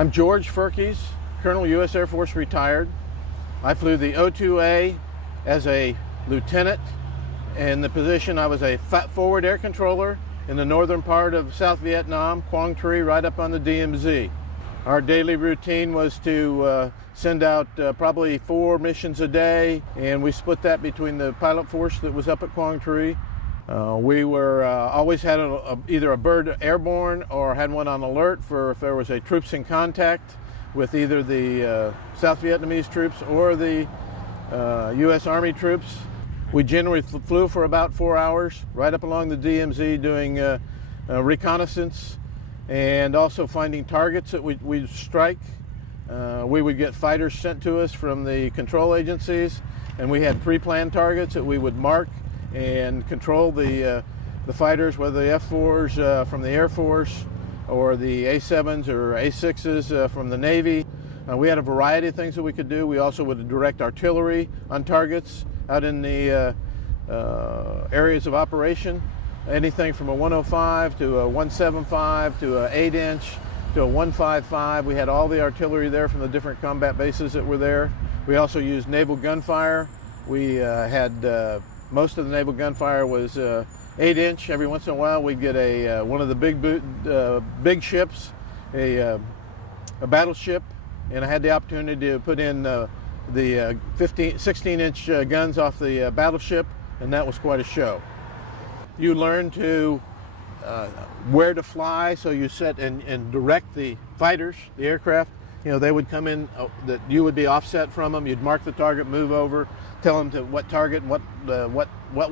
I'm George Furkes, Colonel U.S. Air Force retired. I flew the O2A as a lieutenant. In the position, I was a forward air controller in the northern part of South Vietnam, Quang Tri, right up on the DMZ. Our daily routine was to send out probably 4 missions a day, and we split that between the pilot force that was up at Quang Tri. We were always had either a bird airborne or had one on alert for if there was a troops in contact with either the South Vietnamese troops or the U.S. Army troops. We generally flew for about 4 hours right up along the DMZ doing reconnaissance and also finding targets that we'd strike. We would get fighters sent to us from the control agencies, and we had pre-planned targets that we would mark and control the fighters, whether the F-4s from the Air Force or the A-7s or A-6s from the Navy. We had a variety of things that we could do. We also would direct artillery on targets out in the areas of operation. Anything from a 105 to a 175 to an 8-inch to a 155. We had all the artillery there from the different combat bases that were there. We also used naval gunfire. We had most of the naval gunfire was 8-inch. Every once in a while we'd get a one of the big ships, a battleship, and I had the opportunity to put in the 16-inch guns off the battleship, and that was quite a show. You learn to where to fly, so you set and direct the fighters, the aircraft. You know, they would come in, that you would be offset from them. You'd mark the target, move over, tell them to what target, what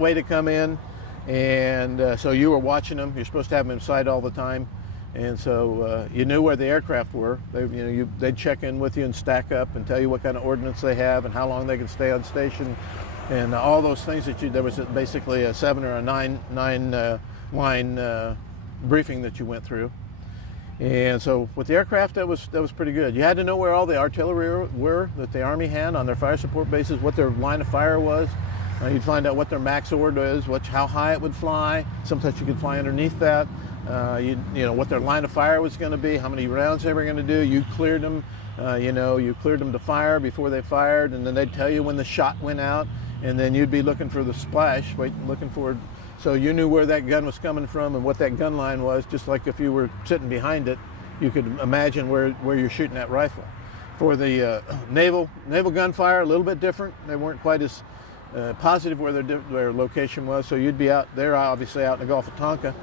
way to come in, and so you were watching them. You're supposed to have them in sight all the time, and so you knew where the aircraft were. They'd check in with you and stack up and tell you what kind of ordnance they have and how long they can stay on station, and all those things that there was basically a 7 or a 9 line briefing that you went through. And so with the aircraft, that was pretty good. You had to know where all the artillery were that the Army had on their fire support bases, what their line of fire was. You'd find out what their max order is, how high it would fly. Sometimes you could fly underneath that. You know what their line of fire was going to be, how many rounds they were going to do. You cleared them. You cleared them to fire before they fired, and then they'd tell you when the shot went out, and then you'd be looking for the splash, looking for it. So you knew where that gun was coming from and what that gun line was, just like if you were sitting behind it, you could imagine where you're shooting that rifle. For the naval gunfire, a little bit different. They weren't quite as positive where their location was, so you'd be out there, obviously out in the Gulf of Tonkin,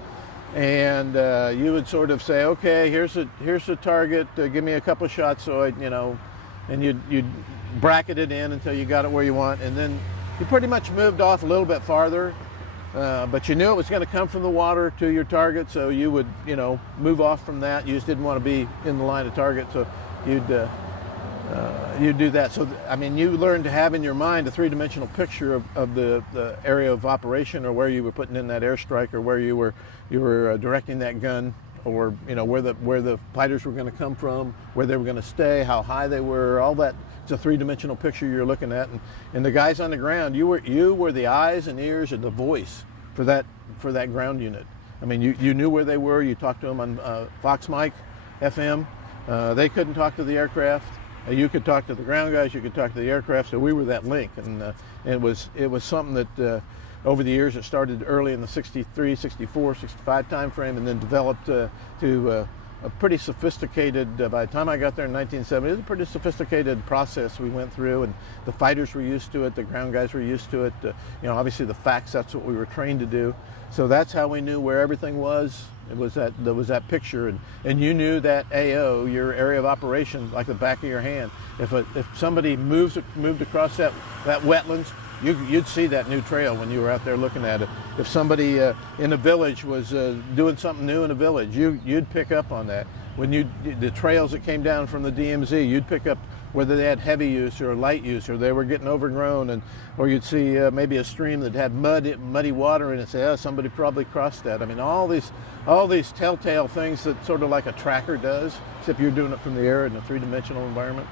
and you would sort of say, okay, here's the target, give me a couple of shots, so and you'd bracket it in until you got it where you want, and then you pretty much moved off a little bit farther. But you knew it was going to come from the water to your target, so you would, move off from that. You just didn't want to be in the line of target, so you'd do that. So, you learned to have in your mind a 3-dimensional picture of the area of operation, or where you were putting in that airstrike, or where you were directing that gun, or where the fighters were going to come from, where they were going to stay, how high they were, all that. It's a 3-dimensional picture you're looking at, and the guys on the ground, you were the eyes and ears and the voice for that ground unit. You knew where they were. You talked to them on Fox Mike, FM. They couldn't talk to the aircraft. You could talk to the ground guys. You could talk to the aircraft. So we were that link, and it was something that over the years, it started early in the 63, 64, 65 time frame, and then developed to a pretty sophisticated, by the time I got there in 1970, it was a pretty sophisticated process we went through, and the fighters were used to it, the ground guys were used to it. Obviously the facts, that's what we were trained to do. So that's how we knew where everything was. There was that picture, and you knew that AO, your area of operation, like the back of your hand. If somebody moved across that wetlands, you'd see that new trail when you were out there looking at it. If somebody in a village was doing something new in a village, you'd pick up on that. When the trails that came down from the DMZ, you'd pick up whether they had heavy use or light use, or they were getting overgrown, or you'd see maybe a stream that had muddy water in it. Say, oh, somebody probably crossed that. All these telltale things that sort of like a tracker does, except you're doing it from the air in a 3-dimensional environment.